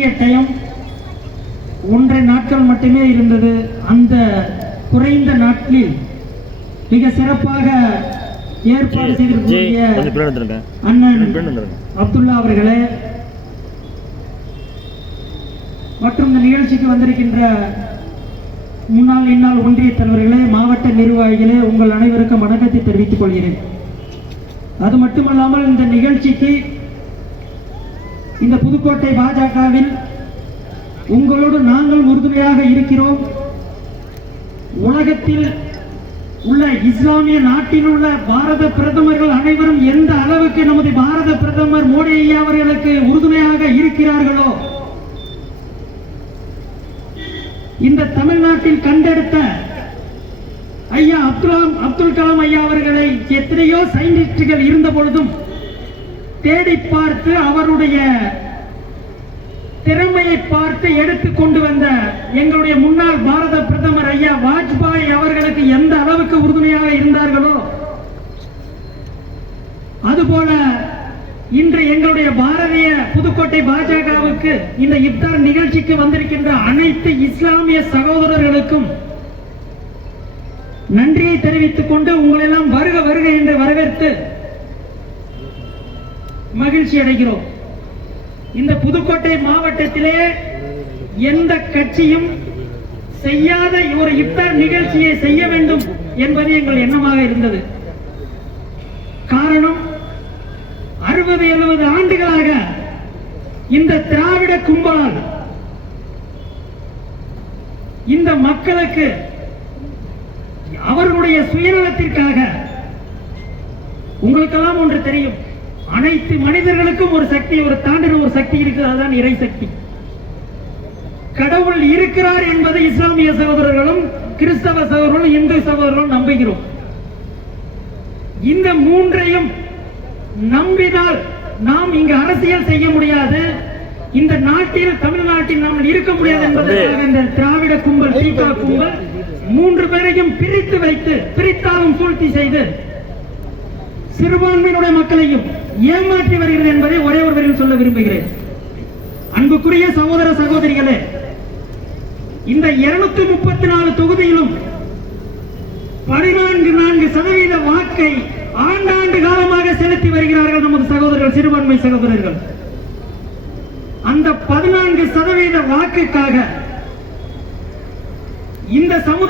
குறுகிய டைம் 1.5 நாட்கள் மட்டுமே இருந்தது. அந்த குறைந்த நாட்களில் மிக சிறப்பாக ஏற்பாடு செய்திருக்கக்கூடிய அண்ணன் அப்துல்லா அவர்களே மற்றும் இந்த நிகழ்ச்சிக்கு வந்திருக்கின்ற முன்னாள் இந்நாள் ஒன்றிய தலைவர்களே, மாவட்ட நிர்வாகிகளே, உங்கள் அனைவருக்கும் வணக்கத்தை தெரிவித்துக் கொள்கிறேன். அது மட்டுமல்லாமல் இந்த நிகழ்ச்சிக்கு இந்த புதுக்கோட்டை பாஜகவில் உங்களோடு நாங்கள் உறுதுணையாக இருக்கிறோம். உலகத்தில் உள்ள இஸ்லாமிய நாட்டில் உள்ள பாரத பிரதமர்கள் அனைவரும் எந்த அளவுக்கு நமது பாரத பிரதமர் மோடி ஐயா அவர்களுக்கு உறுதுணையாக இருக்கிறார்களோ, இந்த தமிழ்நாட்டில் கண்டெடுத்த ஐயா அப்துல் கலாம் ஐயா அவர்களை எத்தனையோ சயின்டிஸ்டுகள் இருந்த பொழுதும் தேடி பார்த்து அவருடைய திறமையை பார்த்து எடுத்துக் கொண்டு வந்த எங்களுடைய முன்னாள் பாரத பிரதமர் ஐயா வாஜ்பாய் அவர்களுக்கு எந்த அளவுக்கு உறுதுணையாக இருந்தார்களோ, அதுபோல இன்று எங்களுடைய பாரதிய புதுக்கோட்டை பாஜகவுக்கு இந்த இஃப்தார் நிகழ்ச்சிக்கு வந்திருக்கின்ற அனைத்து இஸ்லாமிய சகோதரர்களுக்கும் நன்றியை தெரிவித்துக் கொண்டு உங்களெல்லாம் வருக வருக என்று வரவேற்று மகிழ்ச்சி அடைகிறோம். இந்த புதுக்கோட்டை மாவட்டத்திலே எந்த கட்சியும் செய்யாத ஒரு இஃப்தார் நிகழ்ச்சியை செய்ய வேண்டும் என்பது எங்கள் எண்ணமாக இருந்தது. காரணம், 60-70 ஆண்டுகளாக இந்த திராவிட கும்பலால் இந்த மக்களுக்கு அவர்களுடைய சுயநலத்திற்காக, உங்களுக்கெல்லாம் ஒன்று தெரியும், அனைத்து மனிதர்களுக்கும் ஒரு சக்தி, ஒரு தாண்டின ஒரு சக்தி இருக்குது, அதுதான் இறை சக்தி. கடவுள் இருக்கிறார் என்பதை இஸ்லாமிய சகோதரர்களும் கிறிஸ்தவ சகோதரர்களும் இந்து சகோதரர்களும் நம்புகிறோம். இந்த மூன்றையும் நம்பினால் நாம் இங்கு அரசியல் செய்ய முடியாது, இந்த நாட்டில் தமிழ்நாட்டில் நாம் இருக்க முடியாது என்பதற்காக இந்த திராவிட கும்பல், திக கும்பல் 3 பேரையும் பிரித்து வைத்து, பிரித்தாலும் சூழ்ச்சி செய்து சிறுபான்மையினுடைய மக்களையும் ஏமாற்றி வருகிறது என்பதை ஒரே ஒரு வரியில் சொல்ல விரும்புகிறேன். அன்புக்குரிய சகோதர சகோதரிகளே, இந்த 234 தொகுதியிலும் 14% வாக்கை ஆண்டாண்டு காலமாக செலுத்தி வருகிறார்கள் நமது சகோதரர்கள், சிறுபான்மை சகோதரர்கள். அந்த 14% வாக்குக்காக இந்த சமுதாய